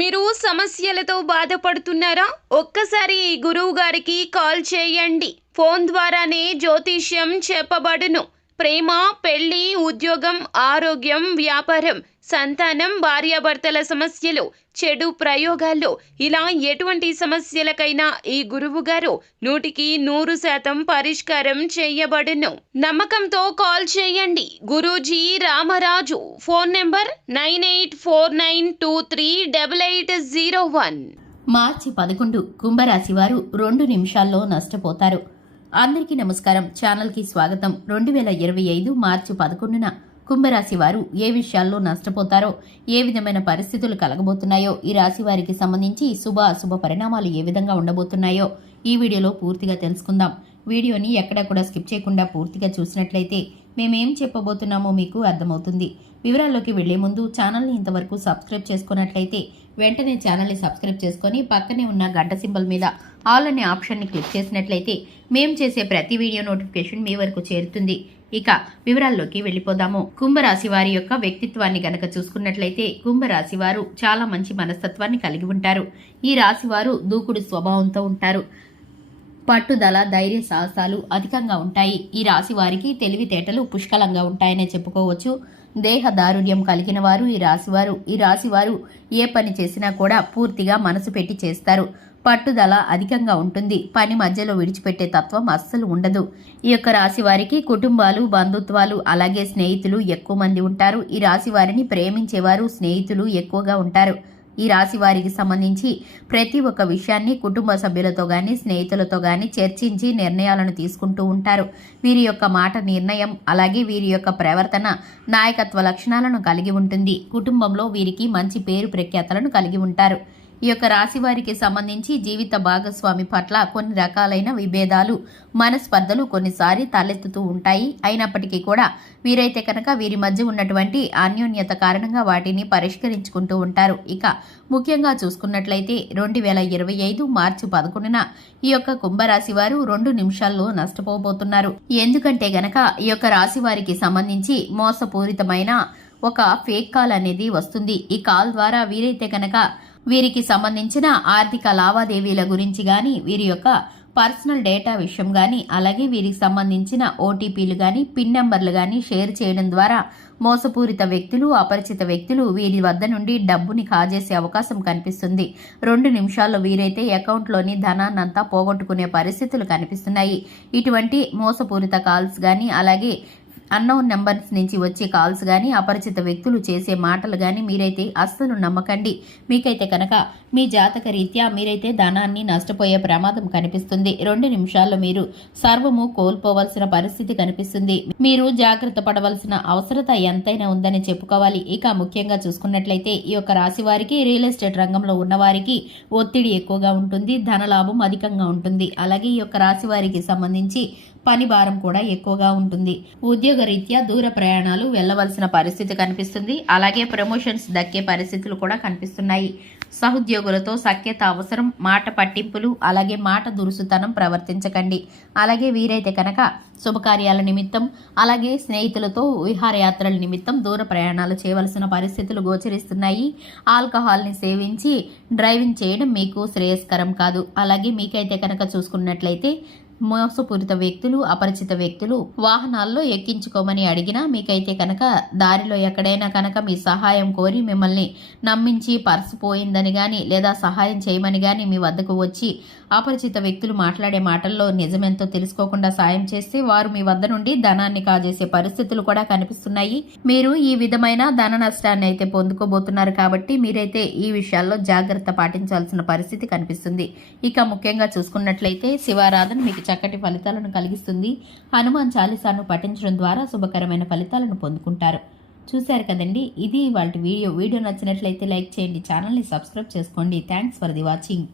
మీరు సమస్యలతో బాధపడుతున్నారా? ఒక్కసారి ఈ గురువు గారికి కాల్ చేయండి. ఫోన్ ద్వారానే జ్యోతిష్యం చెప్పబడును. ప్రేమ, పెళ్లి, ఉద్యోగం, ఆరోగ్యం, వ్యాపారం, సంతానం, భార్యాభర్తల సమస్యలు, చెడు ప్రయోగాల్లో ఇలా ఎటువంటి సమస్యలకైనా ఈ గురువు గారు 100% పరిష్కారం చేయబడును. నమ్మకంతో కాల్ చేయండి. గురూజీ రామరాజు. Phone number 9849238801. మార్చి 11 కుంభరాశి వారు 2 నిమిషాల్లో నష్టపోతారు. అందరికీ నమస్కారం. ఛానల్కి స్వాగతం. 2025 మార్చి 11న కుంభరాశి వారు ఏ విషయాల్లో నష్టపోతారో, ఏ విధమైన పరిస్థితులు కలగబోతున్నాయో, ఈ రాశి వారికి సంబంధించి శుభ అశుభ పరిణామాలు ఏ విధంగా ఉండబోతున్నాయో ఈ వీడియోలో పూర్తిగా తెలుసుకుందాం. వీడియోని ఎక్కడా కూడా స్కిప్ చేయకుండా పూర్తిగా చూసినట్లయితే మేమేం చెప్పబోతున్నామో మీకు అర్థమవుతుంది. వివరాల్లోకి వెళ్లే ముందు ఛానల్ని ఇంతవరకు సబ్స్క్రైబ్ చేసుకున్నట్లయితే వెంటనే ఛానల్ని సబ్స్క్రైబ్ చేసుకొని పక్కనే ఉన్న గంట సింబల్ మీద ఆల్ అనే ఆప్షన్ని క్లిక్ చేసినట్లయితే మేము చేసే ప్రతి వీడియో నోటిఫికేషన్ మీ వరకు చేరుతుంది. ఇక వివరాల్లోకి వెళ్ళిపోదాము. కుంభరాశి వారి యొక్క వ్యక్తిత్వాన్ని గనక చూసుకున్నట్లయితే కుంభరాశి వారు చాలా మంచి మనస్తత్వాన్ని కలిగి ఉంటారు. ఈ రాశి వారు దూకుడు స్వభావంతో ఉంటారు. పట్టుదల, ధైర్య సాహసాలు అధికంగా ఉంటాయి. ఈ రాశి వారికి తెలివితేటలు పుష్కలంగా ఉంటాయనే చెప్పుకోవచ్చు. దేహ దారుఢ్యం కలిగిన వారు ఈ రాశివారు ఏ పని చేసినా కూడా పూర్తిగా మనసు పెట్టి చేస్తారు. పట్టుదల అధికంగా ఉంటుంది. పని మధ్యలో విడిచిపెట్టే తత్వం అస్సలు ఉండదు. ఈ యొక్క రాశి వారికి కుటుంబాలు, బంధుత్వాలు, అలాగే స్నేహితులు ఎక్కువ మంది ఉంటారు. ఈ రాశి వారిని ప్రేమించేవారు, స్నేహితులు ఎక్కువగా ఉంటారు. ఈ రాశి వారికి సంబంధించి ప్రతి ఒక్క విషయాన్ని కుటుంబ సభ్యులతో గాని, స్నేహితులతో గాని చర్చించి నిర్ణయాలను తీసుకుంటూ ఉంటారు. వీరి యొక్క మాట నిర్ణయం, అలాగే వీరి యొక్క ప్రవర్తన నాయకత్వ లక్షణాలను కలిగి ఉంటుంది. కుటుంబంలో వీరికి మంచి పేరు ప్రఖ్యాతలను కలిగి ఉంటారు. ఈ యొక్క రాశి వారికి సంబంధించి జీవిత భాగస్వామి పట్ల కొన్ని రకాలైన విభేదాలు, మనస్పర్ధలు కొన్నిసారి తలెత్తుతూ ఉంటాయి. అయినప్పటికీ కూడా వీరైతే కనుక వీరి మధ్య ఉన్నటువంటి అన్యోన్యత కారణంగా వాటిని పరిష్కరించుకుంటూ ఉంటారు. ఇక ముఖ్యంగా చూసుకున్నట్లయితే 2025 మార్చి 11న ఈ యొక్క కుంభరాశి వారు 2 నిమిషాల్లో నష్టపోబోతున్నారు. ఎందుకంటే గనక ఈ యొక్క రాశి వారికి సంబంధించి మోసపూరితమైన ఒక ఫేక్ కాల్ అనేది వస్తుంది. ఈ కాల్ ద్వారా వీరైతే కనుక వీరికి సంబంధించిన ఆర్థిక లావాదేవీల గురించి కానీ, వీరి యొక్క పర్సనల్ డేటా విషయం కానీ, అలాగే వీరికి సంబంధించిన ఓటీపీలు కానీ, పిన్ నెంబర్లు కానీ షేర్ చేయడం ద్వారా మోసపూరిత వ్యక్తులు, అపరిచిత వ్యక్తులు వీరి వద్ద నుండి డబ్బుని కాజేసే అవకాశం కనిపిస్తుంది. 2 నిమిషాల్లో వీరైతే అకౌంట్లోని ధనాన్నంతా పోగొట్టుకునే పరిస్థితులు కనిపిస్తున్నాయి. ఇటువంటి మోసపూరిత కాల్స్ కానీ, అలాగే అన్నోన్ నెంబర్స్ నుంచి వచ్చే కాల్స్ కానీ, అపరిచిత వ్యక్తులు చేసే మాటలు కానీ మీరైతే అస్సలు నమ్మకండి. మీకైతే కనుక మీ జాతక రీత్యా మీరైతే ధనాన్ని నష్టపోయే ప్రమాదం కనిపిస్తుంది. 2 నిమిషాల్లో మీరు సర్వము కోల్పోవలసిన పరిస్థితి కనిపిస్తుంది. మీరు జాగ్రత్త పడవలసిన అవసరత ఎంతైనా ఉందని చెప్పుకోవాలి. ఇక ముఖ్యంగా చూసుకున్నట్లయితే ఈ యొక్క రాశి వారికి రియల్ ఎస్టేట్ రంగంలో ఉన్నవారికి ఒత్తిడి ఎక్కువగా ఉంటుంది. ధనలాభం అధికంగా ఉంటుంది. అలాగే ఈ యొక్క రాశి వారికి సంబంధించి పని భారం కూడా ఎక్కువగా ఉంటుంది. ఉద్యోగ రీత్యా దూర ప్రయాణాలు వెళ్లవలసిన పరిస్థితి కనిపిస్తుంది. అలాగే ప్రమోషన్స్ దక్కే పరిస్థితులు కూడా కనిపిస్తున్నాయి. సహోద్యోగులతో సఖ్యత అవసరం. మాట పట్టింపులు, అలాగే మాట దురుసుతనం ప్రవర్తించకండి. అలాగే వీరైతే కనుక శుభకార్యాల నిమిత్తం, అలాగే స్నేహితులతో విహారయాత్రల నిమిత్తం దూర ప్రయాణాలు చేయవలసిన పరిస్థితులు గోచరిస్తున్నాయి. ఆల్కహాల్ని సేవించి డ్రైవింగ్ చేయడం మీకు శ్రేయస్కరం కాదు. అలాగే మీకైతే కనుక చూసుకున్నట్లయితే మోసపూరిత వ్యక్తులు, అపరిచిత వ్యక్తులు వాహనాల్లో ఎక్కించుకోమని అడిగినా మీకైతే కనుక దారిలో ఎక్కడైనా కనుక మీ సహాయం కోరి మిమ్మల్ని నమ్మించి పర్సు పోయిందని కానీ, లేదా సహాయం చేయమని కానీ మీ వద్దకు వచ్చి అపరిచిత వ్యక్తులు మాట్లాడే మాటల్లో నిజమెంతో తెలుసుకోకుండా సాయం చేస్తే వారు మీ వద్ద నుండి ధనాన్ని కాజేసే పరిస్థితులు కూడా కనిపిస్తున్నాయి. మీరు ఈ విధమైన ధన నష్టాన్ని అయితే పొందుకోబోతున్నారు. కాబట్టి మీరైతే ఈ విషయాల్లో జాగ్రత్త పాటించాల్సిన పరిస్థితి కనిపిస్తుంది. ఇక ముఖ్యంగా చూసుకున్నట్లయితే శివారాధన మీకు చక్కటి ఫలితాలను కలిగిస్తుంది. హనుమాన్ చాలీసాను పఠించడం ద్వారా శుభకరమైన ఫలితాలను పొందుకుంటారు. చూశారు కదండి, ఇది ఇవాల్టి వీడియో నచ్చినట్లయితే లైక్ చేయండి, ఛానల్ని సబ్స్క్రైబ్ చేసుకోండి. Thanks for the watching.